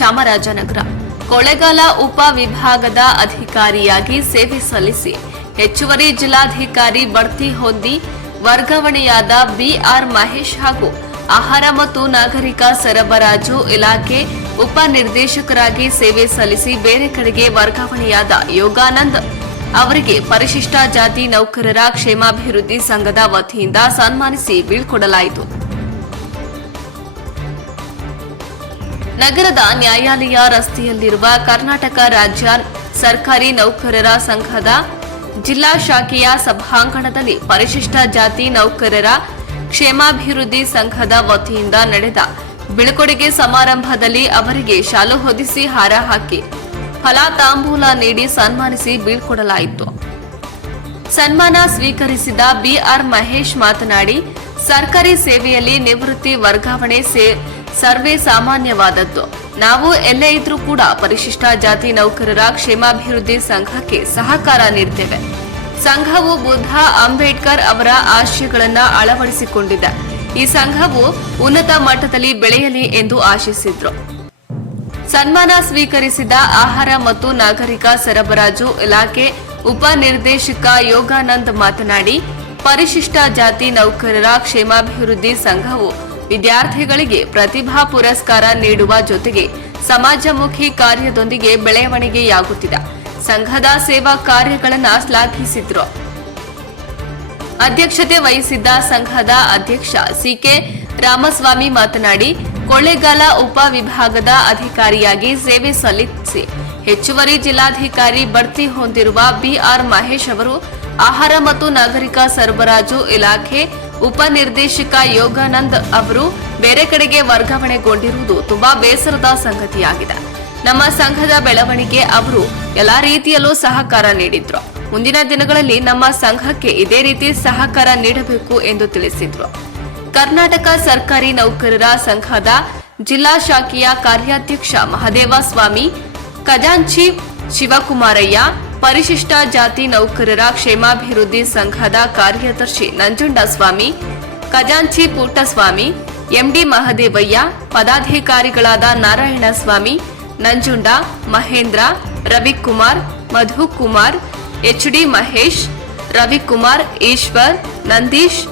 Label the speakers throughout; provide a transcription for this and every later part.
Speaker 1: ಚಾಮರಾಜನಗರ. ಕೊಳೆಗಾಲ ಉಪ ವಿಭಾಗದ ಅಧಿಕಾರಿಯಾಗಿ ಸೇವೆ ಸಲ್ಲಿಸಿ ಹೆಚ್ಚುವರಿ ಜಿಲ್ಲಾಧಿಕಾರಿ ಬಡ್ತಿ ಹೊಂದಿ ವರ್ಗಾವಣೆಯಾದ ಬಿಆರ್ ಮಹೇಶ್ ಹಾಗೂ ಆಹಾರ ಮತ್ತು ನಾಗರಿಕ ಸರಬರಾಜು ಇಲಾಖೆ ಉಪ ನಿರ್ದೇಶಕರಾಗಿ ಸೇವೆ ಸಲ್ಲಿಸಿ ಬೇರೆ ಕಡೆಗೆ ವರ್ಗಾವಣೆಯಾದ ಯೋಗಾನಂದ್ ಅವರಿಗೆ ಪರಿಶಿಷ್ಟ ಜಾತಿ ನೌಕರರ ಕ್ಷೇಮಾಭಿವೃದ್ಧಿ ಸಂಘದ ವತಿಯಿಂದ ಸನ್ಮಾನಿಸಿ ಬೀಳ್ಕೊಡಲಾಯಿತು. ನಗರದ ನ್ಯಾಯಾಲಯ ರಸ್ತೆಯಲ್ಲಿರುವ ಕರ್ನಾಟಕ ರಾಜ್ಯ ಸರ್ಕಾರಿ ನೌಕರರ ಸಂಘದ ಜಿಲ್ಲಾ ಶಾಖೆಯ ಸಭಾಂಗಣದಲ್ಲಿ ಪರಿಶಿಷ್ಟ ಜಾತಿ ನೌಕರರ ಕ್ಷೇಮಾಭಿವೃದ್ಧಿ ಸಂಘದ ವತಿಯಿಂದ ನಡೆದ ಬೀಳ್ಕೊಡುಗೆ ಸಮಾರಂಭದಲ್ಲಿ ಅವರಿಗೆ ಶಾಲು ಹೊದಿಸಿ ಹಾರ ಹಾಕಿ ಫಲಾತಾಂಬೂಲ ನೀಡಿ ಸನ್ಮಾನಿಸಿ ಬೀಳ್ಕೊಡಲಾಯಿತು. ಸನ್ಮಾನ ಸ್ವೀಕರಿಸಿದ ಬಿಆರ್ ಮಹೇಶ್ ಮಾತನಾಡಿ, ಸರ್ಕಾರಿ ಸೇವೆಯಲ್ಲಿ ನಿವೃತ್ತಿ ವರ್ಗಾವಣೆ ಸೇ ಸರ್ವೇ ಸಾಮಾನ್ಯವಾದದ್ದು. ನಾವು ಎಲ್ಲೇ ಇದ್ರೂ ಕೂಡ ಪರಿಶಿಷ್ಟ ಜಾತಿ ನೌಕರರ ಕ್ಷೇಮಾಭಿವೃದ್ಧಿ ಸಂಘಕ್ಕೆ ಸಹಕಾರ ನೀಡುತ್ತೇವೆ ಸಂಘವು ಬುದ್ಧ ಅಂಬೇಡ್ಕರ್ ಅವರ ಆಶಯಗಳನ್ನ ಅಳವಡಿಸಿಕೊಂಡಿದೆ. ಈ ಸಂಘವು ಉನ್ನತ ಮಟ್ಟದಲ್ಲಿ ಬೆಳೆಯಲಿ ಎಂದು ಆಶಿಸಿದ್ರು. ಸನ್ಮಾನ ಸ್ವೀಕರಿಸಿದ ಆಹಾರ ಮತ್ತು ನಾಗರಿಕ ಸರಬರಾಜು ಇಲಾಖೆ ಉಪ ನಿರ್ದೇಶಕ ಯೋಗಾನಂದ್ ಮಾತನಾಡಿ, ಪರಿಶಿಷ್ಟ ಜಾತಿ ನೌಕರರ ಕ್ಷೇಮಾಭಿವೃದ್ಧಿ ಸಂಘವು ವಿದ್ಯಾರ್ಥಿಗಳಿಗೆ ಪ್ರತಿಭಾ ಪುರಸ್ಕಾರ ನೀಡುವ ಜೊತೆಗೆ ಸಮಾಜಮುಖಿ ಕಾರ್ಯದೊಂದಿಗೆ ಬೆಳವಣಿಗೆಯಾಗುತ್ತಿದೆ. ಸಂಘದ ಸೇವಾ ಕಾರ್ಯಗಳನ್ನು ಶ್ಲಾಘಿಸಿದ್ರು. ಅಧ್ಯಕ್ಷತೆ ವಹಿಸಿದ್ದ ಸಂಘದ ಅಧ್ಯಕ್ಷ ಸಿಕೆ ರಾಮಸ್ವಾಮಿ ಮಾತನಾಡಿ, ಕೊಳ್ಳೇಗಾಲ ಉಪ ವಿಭಾಗದ ಅಧಿಕಾರಿಯಾಗಿ ಸೇವೆ ಸಲ್ಲಿಸಿ ಹೆಚ್ಚುವರಿ ಜಿಲ್ಲಾಧಿಕಾರಿ ಬಡ್ತಿ ಹೊಂದಿರುವ ಬಿಆರ್ ಮಹೇಶ್ ಅವರು, ಆಹಾರ ಮತ್ತು ನಾಗರಿಕ ಸರಬರಾಜು ಇಲಾಖೆ ಉಪ ನಿರ್ದೇಶಕ ಯೋಗಾನಂದ್ ಅವರು ಬೇರೆ ಕಡೆಗೆ ವರ್ಗಾವಣೆಗೊಂಡಿರುವುದು ತುಂಬಾ ಬೇಸರದ ಸಂಗತಿಯಾಗಿದೆ. ನಮ್ಮ ಸಂಘದ ಬೆಳವಣಿಗೆ ಅವರು ಎಲ್ಲಾ ರೀತಿಯಲ್ಲೂ ಸಹಕಾರ ನೀಡಿದ್ರು. ಮುಂದಿನ ದಿನಗಳಲ್ಲಿ ನಮ್ಮ ಸಂಘಕ್ಕೆ ಇದೇ ರೀತಿ ಸಹಕಾರ ನೀಡಬೇಕು ಎಂದು ತಿಳಿಸಿದ್ರು. ಕರ್ನಾಟಕ ಸರ್ಕಾರಿ ನೌಕರರ ಸಂಘದ ಜಿಲ್ಲಾ ಶಾಖೆಯ ಕಾರ್ಯಾಧ್ಯಕ್ಷ ಮಹದೇವ ಸ್ವಾಮಿ, ಖಜಾಂಚಿ ಶಿವಕುಮಾರಯ್ಯ ಪರಿಶಿಷ್ಟ ಜಾತಿ ನೌಕರರ ಕ್ಷೇಮಾಭಿವೃದ್ಧಿ ಸಂಘದ ಕಾರ್ಯದರ್ಶಿ ನಂಜುಂಡಸ್ವಾಮಿ, ಖಜಾಂಚಿ Puttaswamy, MD Mahadevaiah, ಪದಾಧಿಕಾರಿಗಳಾದ Narayanaswamy, Nanjunda, Mahendra, Ravikumar, Madhukumar, HD Mahesh, Ravikumar Eshwar, Nandish,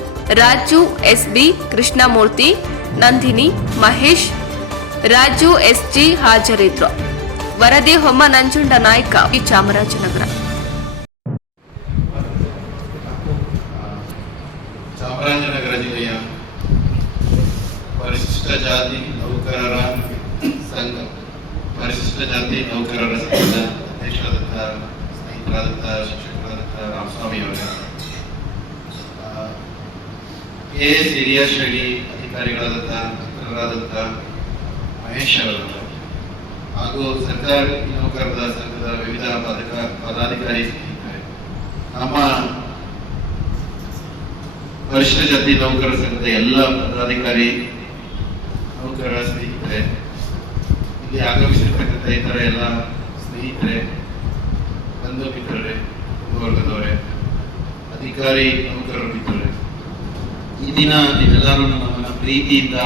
Speaker 1: Raju SB Krishnamurthy, Nandini Mahesh, Raju SG ಹಾಜರಿದ್ರು ವರದಿ ಹೊಮ್ಮ ನಂಜುಂಡ ನಾಯ್ಕ ಈ ಚಾಮರಾಜನಗರ.
Speaker 2: ಚಾಮರಾಜನಗರ ಜಿಲ್ಲೆಯ ಪರಿಶಿಷ್ಟ ಜಾತಿ ನೌಕರರ ಸಂಘ, ಪರಿಶಿಷ್ಟ ಜಾತಿ ನೌಕರರ ಸಂಘದ ಅಧ್ಯಕ್ಷರಾದಂಥ ಸ್ನೇಹಿತರಾದಂಥ ಶಿಕ್ಷಕರಾದಂಥ ರಾಮಸ್ವಾಮಿ ಅವರ. ಕೆ ಎಸ್ ಹಿರಿಯ ಶ್ರೇಣಿ ಅಧಿಕಾರಿಗಳಾದಂಥ ಮಿತ್ರರಾದಂಥ ಮಹೇಶ್ ಅವರು. ಹಾಗೂ ಸರ್ಕಾರಿ ನೌಕರರ ಸಂಘದ ವಿವಿಧ ಪದಾಧಿಕಾರಿ ನಮ್ಮ ಪರಿಶಿಷ್ಟ ಜಾತಿ ನೌಕರರ ಸಂಘದ ಎಲ್ಲ ಪದಾಧಿಕಾರಿ ನೌಕರರ ಸ್ನೇಹಿತರೆ, ಇಲ್ಲಿ ಆಗಮಿಸಿರ್ತಕ್ಕಂಥ ಇತರ ಎಲ್ಲ ಸ್ನೇಹಿತರೆ ಬಂಧು ಮಿತ್ರರೇ ವರ್ಗದವರೇ ಅಧಿಕಾರಿ ನೌಕರರ ಮಿತ್ರರೇ, ಈ ದಿನ ನೀವೆಲ್ಲರೂ ನಮ್ಮನ್ನ ಪ್ರೀತಿಯಿಂದ,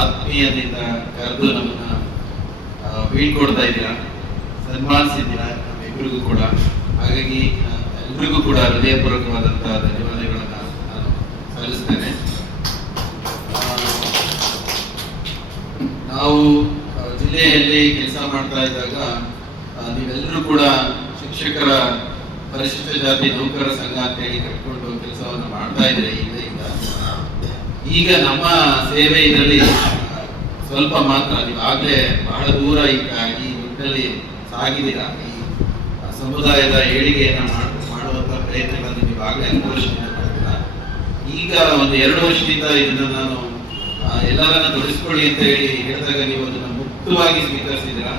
Speaker 2: ಆತ್ಮೀಯದಿಂದ ಕರೆದು ನಮ್ಮನ್ನ ಬೀಳ್ಕೊಡ್ತಾ ಇದ್ದೀರಾ? ಸನ್ಮಾನಿಸಿದ್ದೀರಾ ಇಬ್ಬರಿಗೂ ಕೂಡ. ಹಾಗಾಗಿ ಎಲ್ಲರಿಗೂ ಕೂಡ ಹೃದಯಪೂರ್ವಕವಾದಂತಹ ಧನ್ಯವಾದಗಳನ್ನು ನಾನು ಸಲ್ಲಿಸ್ತೇನೆ. ನಾವು ಜಿಲ್ಲೆಯಲ್ಲಿ ಕೆಲಸ ಮಾಡ್ತಾ ಇದ್ದಾಗ ನೀವೆಲ್ಲರೂ ಕೂಡ ಶಿಕ್ಷಕರ ಪರಿಶಿಷ್ಟ ಜಾತಿ ನೌಕರರ ಸಂಘ ಅಂತ ಹೇಳಿ ಕಟ್ಕೊಂಡು ಕೆಲಸವನ್ನು ಮಾಡ್ತಾ ಇದ್ರೆ ಈಗ ಈಗ ನಮ್ಮ ಸೇವೆ ಇದರಲ್ಲಿ ಸ್ವಲ್ಪ ಮಾತ್ರ ನೀವು ಆಗ್ಲೇ ಬಹಳ ದೂರ ಈಗ ಈ ನಿಟ್ಟಿನಲ್ಲಿ ಸಾಗಿದ್ದೀರಾ? ಈ ಸಮುದಾಯದ ಏಳಿಗೆಯನ್ನು ಮಾಡುವಂಥ ಪ್ರಯತ್ನಗಳನ್ನು ನೀವು ಆಗ್ಲೇ ಹತ್ತು ವರ್ಷದಿಂದ ಮಾಡ್ತೀರಾ ಈಗ ಒಂದು ಎರಡು ವರ್ಷದಿಂದ ಇದನ್ನ ನಾನು ಎಲ್ಲರನ್ನ ತೊಡಗಿಸ್ಕೊಳ್ಳಿ ಅಂತ ಹೇಳಿ ಹೇಳಿದಾಗ ನೀವು ಅದನ್ನ ಮುಕ್ತವಾಗಿ ಸ್ವೀಕರಿಸಿದ್ದೀರಾ?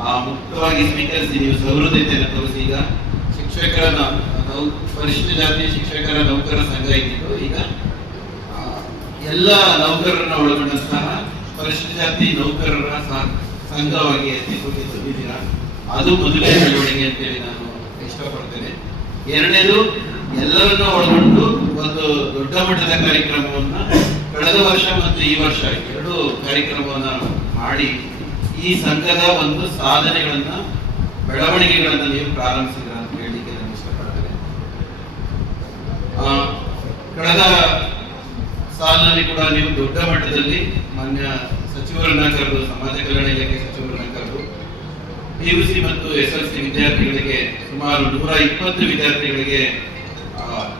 Speaker 2: ಆ ಮುಕ್ತವಾಗಿ ಸ್ವೀಕರಿಸಿ ನೀವು ಸಹೃದಯತೆಯನ್ನು ತೋರಿಸಿ ಈಗ ಶಿಕ್ಷಕರ ಪರಿಶಿಷ್ಟ ಜಾತಿ ಶಿಕ್ಷಕರ ನೌಕರ ಸಂಘ ಇದ್ದಿದ್ದು ಈಗ ಎಲ್ಲ ನೌಕರರನ್ನ ಒಳಗೊಂಡಂತಹ ಪರಿಶಿಷ್ಟ ಜಾತಿ ನೌಕರರ ಸಂಘವಾಗಿ ಎತ್ತಿಕೊಂಡು ತಂದಿದ್ದೀರಾ ಅದು ಮೊದಲನೇ ಬೆಳವಣಿಗೆ ಅಂತೇಳಿ ನಾನು ಇಷ್ಟಪಡ್ತೇನೆ. ಎರಡನೇದು, ಎಲ್ಲರನ್ನ ಒಳಗೊಂಡು ಒಂದು ದೊಡ್ಡ ಮಟ್ಟದ ಕಾರ್ಯಕ್ರಮವನ್ನ ಕಳೆದ ವರ್ಷ ಮತ್ತು ಈ ವರ್ಷ ಎರಡು ಕಾರ್ಯಕ್ರಮವನ್ನ ಮಾಡಿ ಈ ಸಂಘದ ಒಂದು ಸಾಧನೆಗಳನ್ನ, ಬೆಳವಣಿಗೆಗಳನ್ನ ನೀವು ಪ್ರಾರಂಭಿಸಿದ್ರ ಅಂತ ಹೇಳಲಿಕ್ಕೆ ನಾನು ಇಷ್ಟಪಡ್ತೇನೆ. ಕಳೆದ ಸಾಲಿನಲ್ಲಿ ಕೂಡ ನೀವು ದೊಡ್ಡ ಮಟ್ಟದಲ್ಲಿ ಮಾನ್ಯ ಸಚಿವರನ್ನ ಕರೆದು, ಸಮಾಜ ಕಲ್ಯಾಣ ಇಲಾಖೆ ಸಚಿವರನ್ನ ಕರೆದು, ಪಿಯುಸಿ ಮತ್ತು ಎಸ್ ಎಲ್ ಸಿ ವಿದ್ಯಾರ್ಥಿಗಳಿಗೆ ಸುಮಾರು ನೂರ ಇಪ್ಪತ್ತು ವಿದ್ಯಾರ್ಥಿಗಳಿಗೆ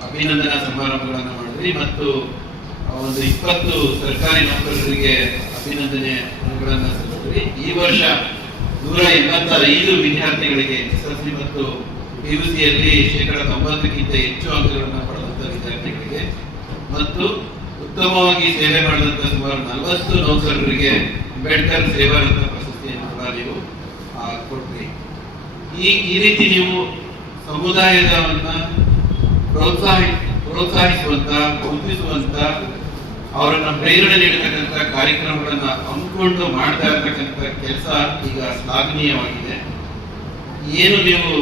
Speaker 2: ಅಭಿನಂದನಾ ಸಮಾರಂಭಗಳನ್ನು ಮಾಡಿದ್ರಿ ಮತ್ತು ಒಂದು ಇಪ್ಪತ್ತು ಸರ್ಕಾರಿ ನೌಕರರಿಗೆ ಅಭಿನಂದನೆಗಳನ್ನ ಸಲ್ಲಿಸಿದ್ರಿ ಈ ವರ್ಷ ನೂರ ಎಂಬತ್ತೈದು ವಿದ್ಯಾರ್ಥಿಗಳಿಗೆ ಎಸ್ ಎಲ್ ಸಿ ಮತ್ತು ಪಿಯುಸಿಯಲ್ಲಿ ಶೇಕಡ ತೊಂಬತ್ತಕ್ಕಿಂತ ಹೆಚ್ಚು ಅಂಕಗಳನ್ನು ಪಡೆದಂತ ವಿದ್ಯಾರ್ಥಿಗಳಿಗೆ. ಮತ್ತು ಉತ್ತಮವಾಗಿ ಸೇವೆ ಮಾಡಿದಂಥ ಸುಮಾರು ನಲವತ್ತು ನೌಕರರಿಗೆ ಅಂಬೇಡ್ಕರ್ ಸೇವಾರತ್ನ ಪ್ರಶಸ್ತಿಯನ್ನು ಕೂಡ ನೀವು ಕೊಟ್ರಿ. ಈ ಈ ರೀತಿ ನೀವು ಸಮುದಾಯದವನ್ನ ಪ್ರೋತ್ಸಾಹಿ, ಪ್ರೋತ್ಸಾಹಿಸುವಂತ ಗುರುತಿಸುವಂತ ಅವರನ್ನ ಪ್ರೇರಣೆ ನೀಡತಕ್ಕಂತ ಕಾರ್ಯಕ್ರಮಗಳನ್ನ ಹಮ್ಮಿಕೊಂಡು ಮಾಡ್ತಾ ಇರ್ತಕ್ಕಂಥ ಕೆಲಸ ಈಗ ಶ್ಲಾಘನೀಯವಾಗಿದೆ. ಏನು ನೀವು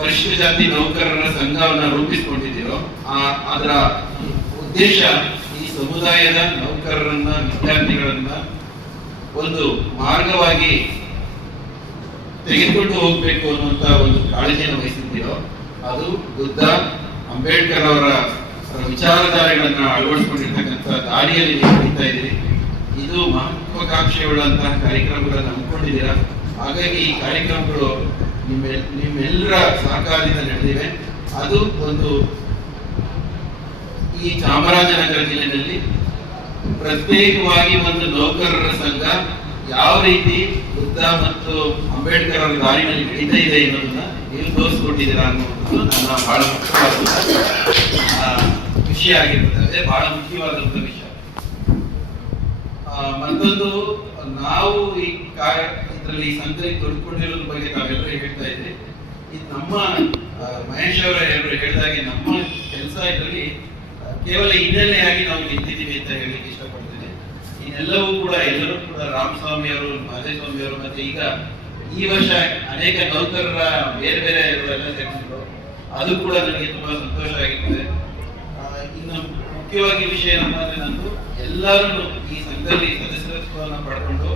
Speaker 2: ಪರಿಶಿಷ್ಟ ಜಾತಿ ನೌಕರರ ಸಂಘವನ್ನ ಆ, ಅದರ ಉದ್ದೇಶ ಈ ಸಮುದಾಯದ ನೌಕರರನ್ನ, ವಿದ್ಯಾರ್ಥಿಗಳನ್ನ ಒಂದು ಮಾರ್ಗವಾಗಿ ತೆಗೆದುಕೊಂಡು ಹೋಗ್ಬೇಕು ಅನ್ನುವಂತ ಒಂದು ಕಾಳಜಿಯನ್ನು ವಹಿಸಿದ್ದೀರೋ, ಅದು ಬುದ್ಧ ಅಂಬೇಡ್ಕರ್ ಅವರ ವಿಚಾರಧಾರೆಗಳನ್ನ ಅಳವಡಿಸಿಕೊಂಡಿರ್ತಕ್ಕಂಥ ದಾರಿಯಲ್ಲಿ ನೀವು ನಡೀತಾ ಇದ್ದೀರಿ. ಇದು ಮಹತ್ವಾಕಾಂಕ್ಷೆಯುಳ್ಳಂತಹ ಕಾರ್ಯಕ್ರಮಗಳನ್ನು ಹಮ್ಮಿಕೊಂಡಿದ್ದೀರಾ ಹಾಗಾಗಿ ಈ ಕಾರ್ಯಕ್ರಮಗಳು ನಿಮ್ಮ ನಿಮ್ಮೆಲ್ಲರ ಸಹಕಾರದಿಂದ ನಡೆದಿವೆ. ಅದು ಒಂದು ಈ ಚಾಮರಾಜನಗರ ಜಿಲ್ಲೆಯಲ್ಲಿ ಪ್ರತ್ಯೇಕವಾಗಿ ಒಂದು ನೌಕರರ ಸಂಘ ಯಾವ ರೀತಿ ಬುದ್ಧ ಮತ್ತು ಅಂಬೇಡ್ಕರ್ ಅವರ ದಾರಿನಲ್ಲಿ ನಡೀತಾ ಇದೆ ಅನ್ನೋದನ್ನ ನೀವು ತೋರಿಸ್ಕೊಟ್ಟಿದ್ದೀರಾ ಅನ್ನೋದು ನನ್ನ ಬಹಳ ಮುಖ್ಯವಾದ ವಿಷಯ ಆಗಿರ್ತದೆ. ಬಹಳ ಮುಖ್ಯವಾದಂಥ ವಿಷಯ. ಮತ್ತೊಂದು, ನಾವು ಈ ಇದರಲ್ಲಿ ಈ ತೊಡ್ಕೊಂಡಿರೋದ್ರ ಬಗ್ಗೆ ತಾವೆಲ್ಲರೂ ಹೇಳ್ತಾ ಇದ್ರಿ ಇದು ನಮ್ಮ ಮಹೇಶ್ ಅವರ ಎಲ್ಲರೂ ಹೇಳಿದಾಗೆ ನಮ್ಮ ಕೆಲಸ ಇದರಲ್ಲಿ ಕೇವಲ ಹಿನ್ನೆಲೆಯಾಗಿ ನಾವು ನಿಂತಿದ್ದೀವಿ ಅಂತ ಹೇಳಲಿಕ್ಕೆ ಇಷ್ಟಪಡ್ತೇನೆ. ಇನ್ನೆಲ್ಲವೂ ಕೂಡ ಎಲ್ಲರೂ ಕೂಡ ರಾಮಸ್ವಾಮಿ ಅವರು, ಮಾದೇಸ್ವಾಮಿ ಅವರು, ಮತ್ತೆ ಈಗ ಈ ವರ್ಷ ಅನೇಕ ನೌಕರರ ಬೇರೆ ಬೇರೆ ಎಲ್ಲ ಸೇರಿಸಿದ್ರು ಅದು ಕೂಡ ನನಗೆ ತುಂಬಾ ಸಂತೋಷ ಆಗಿರ್ತದೆ ಮುಖ್ಯವಾಗಿ ವಿಷಯ ಏನಪ್ಪ ಅಂದ್ರೆ ನಂದು ಎಲ್ಲರೂ ಈ ಸಂಘದಲ್ಲಿ ಸದಸ್ಯತ್ವವನ್ನು ಪಡ್ಕೊಂಡು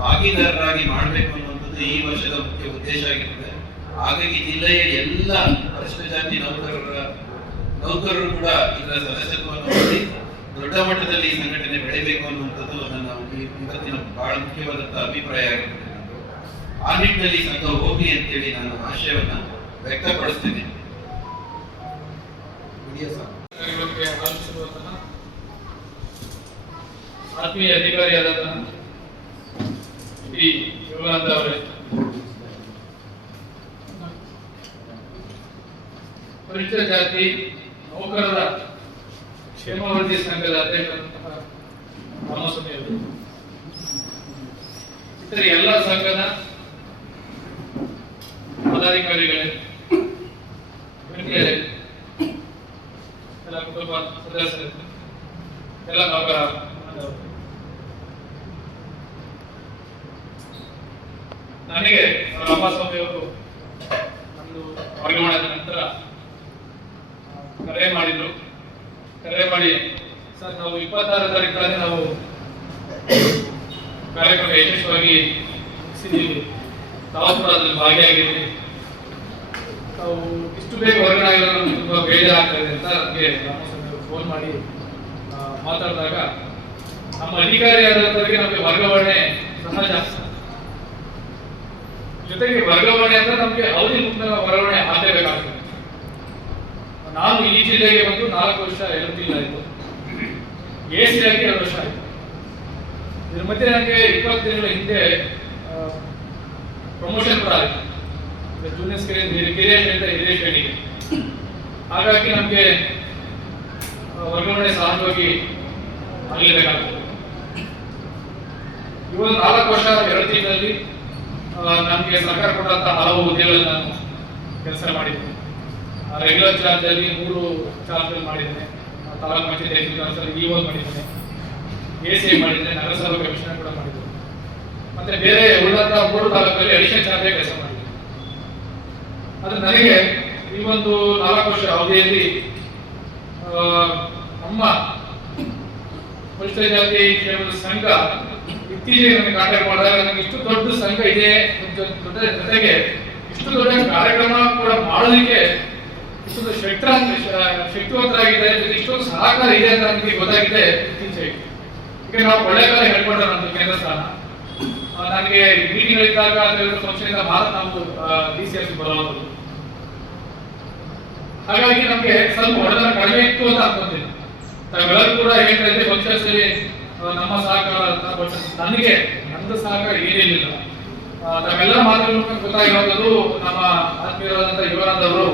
Speaker 2: ಭಾಗಿದಾರರಾಗಿ ಮಾಡಬೇಕು ಅನ್ನುವಂಥದ್ದು ಈ ವರ್ಷದ ಮುಖ್ಯ ಉದ್ದೇಶ ಆಗಿರ್ತದೆ. ಹಾಗಾಗಿ ಜಿಲ್ಲೆಯ ಎಲ್ಲ ಪರಿಶಿಷ್ಟ ಜಾತಿ ನೌಕರರ ನೌಕರರು ಕೂಡ ಇದರ ಸದಸ್ಯತ್ವವನ್ನು ಮಾಡಿ ದೊಡ್ಡ ಮಟ್ಟದಲ್ಲಿ ಈ ಸಂಘಟನೆ ಬೆಳಿಬೇಕು ಅನ್ನುವಂಥದ್ದು ನನ್ನ ಇವತ್ತಿನ ಬಹಳ ಮುಖ್ಯವಾದಂತಹ ಅಭಿಪ್ರಾಯ ಆಗಿರ್ತದೆ. ಆ ನಿಟ್ಟಿನಲ್ಲಿ ಸಂಘ ಹೋಗಿ ಅಂತೇಳಿ ನಾನು ಆಶಯವನ್ನ ವ್ಯಕ್ತಪಡಿಸ್ತೇನೆ
Speaker 3: ಆಗಮಿಸಿರುವಂತಹ ಆತ್ಮೀಯ ಅಧಿಕಾರಿಯಾದಂತಹ ಶ್ರೀ ಶಿವಾನಂದ ಅವರೇ. ಪರಿಶಿಷ್ಟ ಜಾತಿ ನೌಕರರ ಕ್ಷೇಮಾಭಿವೃದ್ಧಿ ಸಂಘದ ಅಧ್ಯಕ್ಷರಾದಂತಹ ರಾಮಸ್ವಾಮಿಯವರು ಇತರ ಎಲ್ಲ ಸಂಘದ ಪದಾಧಿಕಾರಿಗಳೇ ಕುಟುಂಬ ಸದಸ್ಯರು ಎಲ್ಲ ಬಾಂಧವರು. ನನಗೆ ರಾಮಸ್ವಾಮಿ ಅವರು ಒಂದು ವರ್ಗಾವಣೆ ನಂತರ ಕರೆ ಮಾಡಿದ್ರು ಕರೆ ಮಾಡಿ, ಸರ್, ನಾವು ಇಪ್ಪತ್ತಾರು ತಾರೀಕು ನಾವು ಕಾರ್ಯಕ್ರಮ ಯಶಸ್ವಿಯಾಗಿ ತಾವಪುರದಲ್ಲಿ ತಾವು ಭಾಗಿಯಾಗಿದ್ದೀವಿ ತಾವು ಇಷ್ಟು ಬೇಗ ಹೊರಗಡೆ ಆಗಿರೋ ತುಂಬ ತುಂಬಾ ಇದೆ ಅಂತ ನಮಗೆ ಅವರು ಫೋನ್ ಮಾಡಿ ಮಾತಾಡಿದಾಗ ನಮ್ಮ ಅಧಿಕಾರಿ ಆದವರಿಗೆ ನಮಗೆ ವರ್ಗಾವಣೆ ಸಹಜ. ಜೊತೆಗೆ ವರ್ಗಾವಣೆ ಅಂದ್ರೆ ನಮಗೆ ಅವಧಿ ಮುಖ್ಯ ವರ್ಗಾವಣೆ ಆಗಲೇಬೇಕಾಗ್ತದೆ ನಾನು ಈ ಜಿಲ್ಲೆಗೆ ಬಂದು ನಾಲ್ಕು ವರ್ಷ ಎರಡು ಇದು. ಎ ಸಿ ಆಗಿ ಎರಡು ವರ್ಷ ಆಯಿತು. ಇದ್ರ ಮಧ್ಯೆ ನನಗೆ ಇಪ್ಪತ್ತು ದಿನಗಳ ಹಿಂದೆ ಪ್ರಮೋಷನ್ ಕೂಡ ಆಯಿತು. ಜೂನಿಯರ್ ಹಿರಿಯ ಹಿರಿಯ ಶ್ರೇಣಿಗೆ. ಹಾಗಾಗಿ ನಮಗೆ ವರ್ಗಾವಣೆ ಸಹಜವಾಗಿ ಆಗಲೇಬೇಕಾಗ್ತದೆ. ಇವತ್ತು ನಾಲ್ಕು ವರ್ಷ, ಎರಡು ತಿಂಗಳಲ್ಲಿ ನಮಗೆ ಸರ್ಕಾರ ಕೊಟ್ಟಂತಹ ಹಲವು ಹುದ್ದೆಗಳನ್ನು ನಾನು ಕೆಲಸ ಮಾಡಿದ್ದೇನೆ ರೆಗ್ಯುಲರ್ ಚಾರ್ಜ್ ಅಲ್ಲಿ ಮೂರು ಚಾರ್ಜ್ ಮಾಡಿದ್ದೇನೆ ತಾಲೂಕು ಪಂಚಾಯತ್ ಎಕ್ಸಿಕ್ಯೂಟಿವ್ ಇ ಮಾಡಿದ್ದೇನೆ ಎ ಸಿ ಮಾಡಿದ್ದೇನೆ ನಗರಸಭಾ ಕಮಿಷನರ್ ಕೂಡ ಮಾಡಿದ್ದೇನೆ ಮತ್ತೆ ಬೇರೆ ಉಳಿದಂತ ಮೂರು ತಾಲೂಕಲ್ಲಿ ಅಡಿಷನ್ ಚಾರ್ಜ್ ಕೆಲಸ ಮಾಡಿದ್ದೇನೆ ಆದ್ರೆ ನನಗೆ ಈ ಒಂದು ನಾಲ್ಕು ವರ್ಷ ಅವಧಿಯಲ್ಲಿ ನಮ್ಮ ಪರಿಶಿಷ್ಟ ಜಾತಿ ಕೇವಲ ಸಂಘ ಇತ್ತೀಚೆಗೆ ನನಗೆ ಕಾಂಟ್ಯಾಕ್ಟ್ ಮಾಡಿದಾಗ ನನಗೆ ಇಷ್ಟು ದೊಡ್ಡ ಸಂಘ ಇದೆ ಜೊತೆಗೆ ಇಷ್ಟು ದೊಡ್ಡ ಕಾರ್ಯಕ್ರಮ ಕೂಡ ಮಾಡೋದಕ್ಕೆ ಇಷ್ಟೊಂದು ಶಕ್ತ ಶಕ್ತಿವಂತರಾಗಿದೆ ಇಷ್ಟೊಂದು ಸಹಕಾರ ಇದೆ ಅಂತ ನನಗೆ ಗೊತ್ತಾಗಿದೆ ಇತ್ತೀಚೆಗೆ. ಈಗ ನಾವು ಕಾಲ ಹೇಳ್ಕೊಂಡ್ರೆ ನಮ್ದು ಕೇಂದ್ರ ಸ್ಥಾನ. ನನಗೆ ಮೀಟಿಂಗ್ ಇದ್ದಾಗ ಸಂಸ್ಥೆಯಿಂದ ಭಾರತ ನಮ್ದು ಡಿ ಸಿ ಎಸ್ ಬರೋದು ಹಾಗಾಗಿ ನಮಗೆ ಸ್ವಲ್ಪ ಒಡೆದ ಕಡಿಮೆ ಇತ್ತು ಅಂತ ಅನ್ಕೊಂತೀನಿ. ತಾವೆಲ್ಲರೂ ಕೂಡ ಹೇಳ್ತಾ ಆ, ನಮ್ಮ ಸಹಕಾರ ನನಗೆ ನಂದು ಸಹಕಾರ ಏನೇನಿಲ್ಲ. ಆ, ತಾವೆಲ್ಲ ಮಾತುಗಳು ಗೊತ್ತಾಗಿರೋದು ನಮ್ಮ ಆತ್ಮೀಯರಾದಂತ ಯುವರಾಜ್ ಅವರು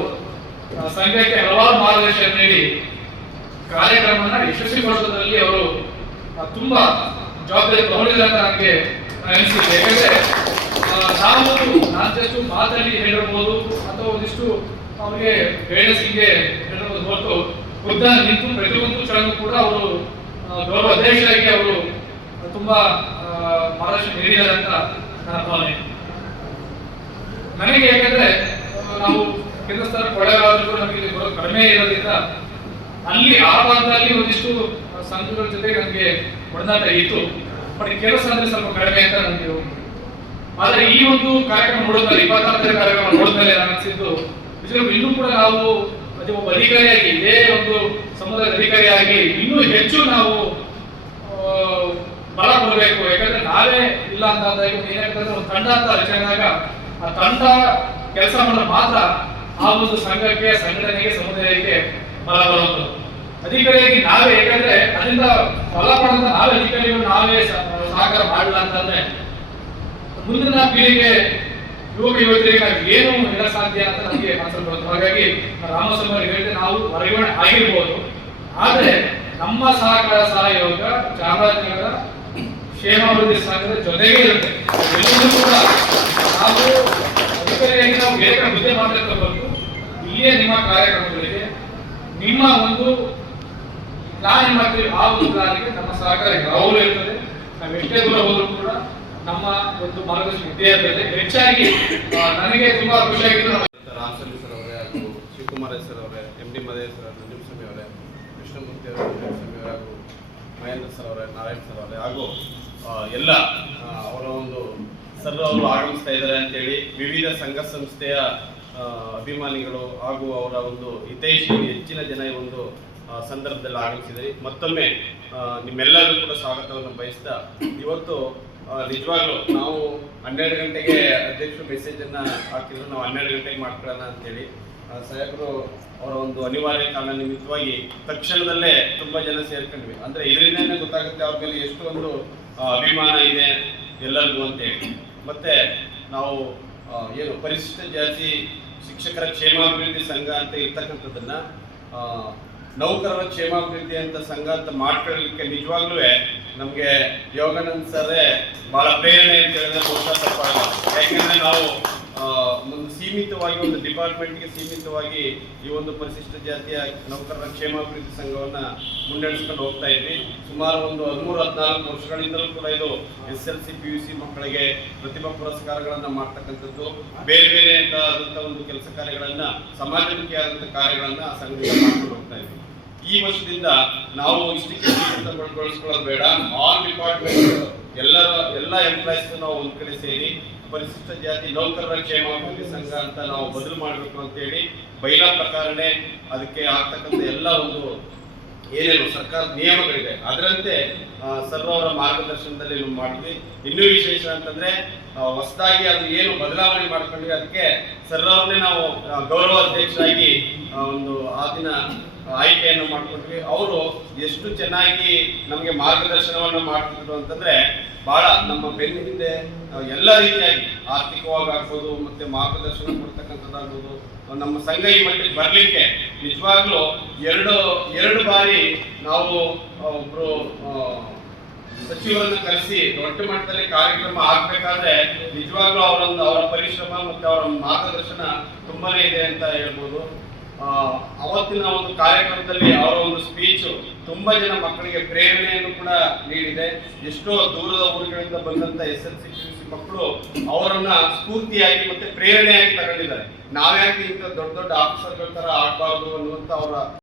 Speaker 3: ಸಂಘಕ್ಕೆ ಹಲವಾರು ಮಾರ್ಗದರ್ಶನ ನೀಡಿ ಕಾರ್ಯಕ್ರಮನ ಯಶಸ್ವಿಗೊಳಿಸೋದ್ರಲ್ಲಿ ಅವರು ತುಂಬಾ ಜವಾಬ್ದಾರಿ ತಗೊಂಡಿದ್ದಾರೆ ನನಗೆ ಅನಿಸುತ್ತೆ. ಯಾಕಂದ್ರೆ ನಾವು ನಾನು ಜಸ್ಟ್ ಮಾತಲ್ಲಿ ಹೇಳಿರ್ಬೋದು ಅಥವಾ ಒಂದಿಷ್ಟು ಅವರಿಗೆ ಗೈಡೆನ್ಸ್ಗೆ ಹೇಳಿರ್ಬೋದು ಹೊರತು ಖುದ್ದ ನಿಂತು ಪ್ರತಿಯೊಂದು ಕ್ಷಣಕ್ಕೂ ಕೂಡ ಅವರು ಗೌರವ ಅಧ್ಯಕ್ಷರಾಗಿ ಅವರು ತುಂಬಾ ಮಹಾರಾಷ್ಟ್ರ ನೀಡಿದ್ದಾರೆ ಅಂತ ನನ್ನ ಭಾವನೆ. ನನಗೆ ಯಾಕಂದ್ರೆ ನಾವು ಕೇಂದ್ರ ಸ್ಥಾನ ಕೊಳೆಗಾಲದಲ್ಲೂ ನಮಗೆ ಇಲ್ಲಿ ಕಡಿಮೆ ಇರೋದ್ರಿಂದ ಅಲ್ಲಿ ಆ ಭಾಗದಲ್ಲಿ ಒಂದಿಷ್ಟು ಸಂಘಗಳ ಜೊತೆ ನನಗೆ ಒಡನಾಟ ಇತ್ತು. ಬಟ್ ಕೆಲಸ ಅಂದ್ರೆ ಸ್ವಲ್ಪ ಕಡಿಮೆ ಅಂತ ನನಗೆ ಆದ್ರೆ ಈ ಒಂದು ಕಾರ್ಯಕ್ರಮ ನೋಡಿದ್ಮೇಲೆ, ಇಪ್ಪತ್ತಾರನೇ ಕಾರ್ಯಕ್ರಮ ನೋಡಿದ್ಮೇಲೆ ನನಗೆ ಅನಿಸಿದ್ದು ನಿಜವಾಗ್ಲೂ ಇನ್ನೂ ಕೂಡ ನಾವು ಒಬ್ಬ ಅಧಿಕಾರಿಯಾಗಿ ಇದೇ ಒಂದು ಸಮುದಾಯದ ಅಧಿಕಾರಿಯಾಗಿ ಇನ್ನೂ ಹೆಚ್ಚು ನಾವು ಬಲ ಕೊಡಬೇಕು. ಯಾಕಂದ್ರೆ ನಾವೇ ಇಲ್ಲ ಅಂತ ಏನಾಗ್ತದೆ ಒಂದು ತಂಡ ಅಂತ ರಚನೆ ಆದಾಗ ಆ ತಂಡ ಕೆಲಸ ಮಾಡಿದ್ರೆ ಮಾತ್ರ ಆ ಒಂದು ಸಂಘಕ್ಕೆ, ಸಂಘಟನೆಗೆ, ಸಮುದಾಯಕ್ಕೆ ಬಲ ಬರುವುದು ಅಧಿಕಾರಿಯಾಗಿ ನಾವೇ, ಯಾಕಂದ್ರೆ ಅದರಿಂದ ಫಲ ಪಡೆದ ನಾವೇ ಅಧಿಕಾರಿಗಳು, ನಾವೇ ಸಹಕಾರ ಮಾಡಲ್ಲ ಅಂತಂದ್ರೆ ಮುಂದಿನ ಪೀಳಿಗೆ ಯುವಕ ಯುವತಿಯರಿಗೆ ನಾವು ಏನು ಹೇಳ ಸಾಧ್ಯ ಅಂತ ನಮಗೆ ಮಾತ್ರ ಬರುತ್ತೆ ಹಾಗಾಗಿ ರಾಮಸ್ವಾಮಿ ಅವರು ಹೇಳಿದ್ರೆ ನಾವು ಹೊರಗಡೆ ಆಗಿರ್ಬೋದು. ಆದ್ರೆ ನಮ್ಮ ಸಹಕಾರ ಸಹಯೋಗ ಚಾಮರಾಜನಗರ ಕ್ಷೇಮಾಭಿವೃದ್ಧಿ ಸಂಘದ ಜೊತೆಗೆ ಇರುತ್ತೆ. ಎಲ್ಲರೂ ಕೂಡ ನಾವು ಅಧಿಕಾರಿಯಾಗಿ ನಾವು ಬೇರೆ ಕಡೆ ಮಾಡಲಿಕ್ಕೆ ಬಂದು ಇಲ್ಲಿಯೇ ನಿಮ್ಮ ಕಾರ್ಯಕ್ರಮಗಳಿಗೆ, ನಿಮ್ಮ ಒಂದು ಪ್ಲಾನ್ ಮಾಡ್ತೀವಿ. ಆ ಒಂದು ಪ್ಲಾನ್ಗೆ ನಮ್ಮ ಸಹಕಾರ ಯಾವಾಗಲೂ ಇರ್ತದೆ. ನಾವು ಎಷ್ಟೇ ದೂರ ಹೋದರೂ ಕೂಡ ನಮ್ಮ ಒಂದು ಮಾರ್ಗದರ್ಶಿ ಇರ್ತದೆ ಹೆಚ್ಚಾಗಿ ನನಗೆ ತುಂಬಾ ಖುಷಿಯಾಗಿದ್ದು
Speaker 4: ರಾಮಸ್ವಾಮಿ ಸರ್ ಅವರೇ, ಹಾಗೂ ಶಿವಕುಮಾರ ಸರ್ ಅವರೇ, M D Madesh sir Nanjuswamy ಅವರೇ ಕೃಷ್ಣಮೂರ್ತಿ ಅವರೇ ಅವರೇ, ಹಾಗೂ ಮಹೇಂದ್ರ ಸರ್ ಅವರೇ, ನಾರಾಯಣ್ ಸರ್ ಅವರೇ, ಹಾಗೂ ಎಲ್ಲ ಅವರ ಒಂದು ಸರ್ ಅವರು ಆಗಮಿಸ್ತಾ ಇದ್ದಾರೆ ಅಂತೇಳಿ ವಿವಿಧ ಸಂಘ ಸಂಸ್ಥೆಯ ಅಭಿಮಾನಿಗಳು ಹಾಗೂ ಅವರ ಒಂದು ಹಿತೈಷಿ ಹೆಚ್ಚಿನ ಜನ ಈ ಒಂದು ಸಂದರ್ಭದಲ್ಲಿ ಆಗಮಿಸಿದರೆ ಮತ್ತೊಮ್ಮೆ ನಿಮ್ಮೆಲ್ಲರಿಗೂ ಕೂಡ ಸ್ವಾಗತವನ್ನು ಬಯಸ್ತಾ, ಇವತ್ತು ನಿಜವಾಗ್ಲೂ ನಾವು ಹನ್ನೆರಡು ಗಂಟೆಗೆ ಅಧ್ಯಕ್ಷರು ಮೆಸೇಜ್ ಅನ್ನ ಹಾಕಿದ್ರು. ನಾವು ಹನ್ನೆರಡು ಗಂಟೆಗೆ ಮಾಡ್ಕೊಳ್ಳೋಣ ಅಂತೇಳಿ. ಸಾಹೇಬರು ಅವರ ಒಂದು ಅನಿವಾರ್ಯ ಕಾರಣ ನಿಮಿತ್ತವಾಗಿ ತಕ್ಷಣದಲ್ಲೇ ತುಂಬಾ ಜನ ಸೇರ್ಕೊಂಡ್ವಿ. ಅಂದ್ರೆ ಇದರಿಂದನೇ ಗೊತ್ತಾಗುತ್ತೆ ಅವ್ರ ಮೇಲೆ ಎಷ್ಟು ಒಂದು ಅಭಿಮಾನ ಇದೆ ಎಲ್ಲರಿಗೂ ಅಂತೇಳಿ. ಮತ್ತೆ ನಾವು ಏನು ಪರಿಶಿಷ್ಟ ಜಾತಿ ಶಿಕ್ಷಕರ ಕ್ಷೇಮಾಭಿವೃದ್ಧಿ ಸಂಘ ಅಂತ ಇರ್ತಕ್ಕಂಥದ್ದನ್ನ ನೌಕರರ ಕ್ಷೇಮಾಭಿವೃದ್ಧಿ ಅಂತ ಸಂಘ ಅಂತ ಮಾಡ್ಕೊಳ್ಳಲಿಕ್ಕೆ ನಿಜವಾಗ್ಲೂ ನಮಗೆ ಯೋಗಾನಂದ್ ಸರೇ ಬಹಳ ಪ್ರೇರಣೆ ಅಂತ ಹೇಳಿದ್ರೆ ಬಹುಶಃ ಯಾಕೆಂದ್ರೆ ನಾವು ಒಂದು ಸೀಮಿತವಾಗಿ, ಒಂದು ಡಿಪಾರ್ಟ್ಮೆಂಟ್ಗೆ ಸೀಮಿತವಾಗಿ ಈ ಒಂದು ಪರಿಶಿಷ್ಟ ಜಾತಿಯ ನೌಕರರ ಕ್ಷೇಮಾಭಿವೃದ್ಧಿ ಸಂಘವನ್ನ ಮುನ್ನಡೆಸ್ಕೊಂಡು ಹೋಗ್ತಾ ಇದ್ವಿ. ಸುಮಾರು ಒಂದು ಹದಿಮೂರು, ಹದಿನಾಲ್ಕು ವರ್ಷಗಳಿಂದಲೂ ಕೂಡ ಇದು S L C, P U C ಮಕ್ಕಳಿಗೆ ಪ್ರತಿಭಾ ಪುರಸ್ಕಾರಗಳನ್ನು ಮಾಡ್ತಕ್ಕಂಥದ್ದು. ಬೇರೆ ಬೇರೆ ಆದಂಥ ಒಂದು ಕೆಲಸ ಕಾರ್ಯಗಳನ್ನು ಸಮಾಜಮುಖಿ ಕಾರ್ಯಗಳನ್ನು ಕಾರ್ಯಗಳನ್ನ ಆ ಸಂಘದಿಂದ ಮಾಡ್ಕೊಂಡು ಹೋಗ್ತಾ ಇದ್ವಿ. ಈ ವರ್ಷದಿಂದ ನಾವು ಇಷ್ಟಕ್ಕೆ ಸೀಮಿತಗೊಳಿಸ್ಕೊಳ್ಳೋದು ಬೇಡ. ಆಲ್ ಡಿಪಾರ್ಟ್ಮೆಂಟ್ ಎಲ್ಲ ಎಲ್ಲ ಎಂಪ್ಲಾಯ್ಸ್ ನಾವು ಒಂದು ಕಡೆ ಸೇರಿ ಪರಿಶಿಷ್ಟ ಜಾತಿ ನೌಕರರ ಕ್ಷೇಮಾಭಿವೃದ್ಧಿ ಸಂಘ ಅಂತ ನಾವು ಬದಲು ಮಾಡಬೇಕು ಅಂತೇಳಿ ಬೈಲಾ ಪ್ರಕಾರನೇ ಅದಕ್ಕೆ ಆಗ್ತಕ್ಕಂಥ ಎಲ್ಲ ಒಂದು ಏನೇನು ಸರ್ಕಾರದ ನಿಯಮಗಳಿದೆ. ಅದರಂತೆ ಸರ್ವ ಅವರ ಮಾರ್ಗದರ್ಶನದಲ್ಲಿ ನಾವು ಮಾಡಿದ್ವಿ ಇನ್ನೂ ವಿಶೇಷ ಅಂತಂದ್ರೆ ಹೊಸದಾಗಿ ಅದು ಏನು ಬದಲಾವಣೆ ಮಾಡ್ಕೊಂಡ್ವಿ ಅದಕ್ಕೆ ಸರ್ ಅವ್ರನ್ನೇ ನಾವು ಗೌರವ ಅಧ್ಯಕ್ಷರಾಗಿ ಒಂದು ಆ ದಿನ ಆಯ್ಕೆಯನ್ನು ಮಾಡ್ಕೊಂಡ್ವಿ ಅವರು ಎಷ್ಟು ಚೆನ್ನಾಗಿ ನಮಗೆ ಮಾರ್ಗದರ್ಶನವನ್ನು ಮಾಡ್ತಿದ್ರು ಅಂತಂದ್ರೆ ಬಹಳ ನಮ್ಮ ಬೆನ್ನ ಹಿಂದೆ ಎಲ್ಲ ರೀತಿಯಾಗಿ ಆರ್ಥಿಕವಾಗಿ ಆಗ್ಬೋದು, ಮತ್ತೆ ಮಾರ್ಗದರ್ಶನ ಕೊಡ್ತಕ್ಕಂಥದ್ದಾಗ್ಬೋದು. ನಮ್ಮ ಸಂಘ ಈ ಮಟ್ಟಿಗೆ ಬರಲಿಕ್ಕೆ ನಿಜವಾಗ್ಲೂ ಎರಡು ಎರಡು ಬಾರಿ ನಾವು ಒಬ್ರು ಸಚಿವರನ್ನು ಕರೆಸಿ ದೊಡ್ಡ ಮಟ್ಟದಲ್ಲಿ ಕಾರ್ಯಕ್ರಮ ಆಗ್ಬೇಕಾದ್ರೆ ನಿಜವಾಗ್ಲೂ ಅವರೊಂದು, ಅವರ ಪರಿಶ್ರಮ ಮತ್ತೆ ಅವರ ಮಾರ್ಗದರ್ಶನ ತುಂಬಾನೇ ಇದೆ ಅಂತ ಹೇಳ್ಬೋದು. ಅವತ್ತಿನ ಒಂದು ಕಾರ್ಯಕ್ರಮದಲ್ಲಿ ಅವರ ಒಂದು ಸ್ಪೀಚು ತುಂಬಾ ಜನ ಮಕ್ಕಳಿಗೆ ಪ್ರೇರಣೆಯನ್ನು ಕೂಡ ನೀಡಿದೆ. ಎಷ್ಟೋ ದೂರದ ಊರುಗಳಿಂದ ಬಂದಂತ ಎಸ್ ಎಲ್ ಸಿ ಸಿ ಮಕ್ಕಳು ಅವರನ್ನ ಸ್ಫೂರ್ತಿಯಾಗಿ ಮತ್ತೆ ಪ್ರೇರಣೆಯಾಗಿ ತಗೊಂಡಿದ್ದಾರೆ. ನಾವ್ಯಾಕೆ ಇಂಥ ದೊಡ್ಡ ದೊಡ್ಡ ಆಫೀಸರ್ಗಳ ತರ ಆಡಬಾರ್ದು ಅನ್ನುವಂತ ಅವರ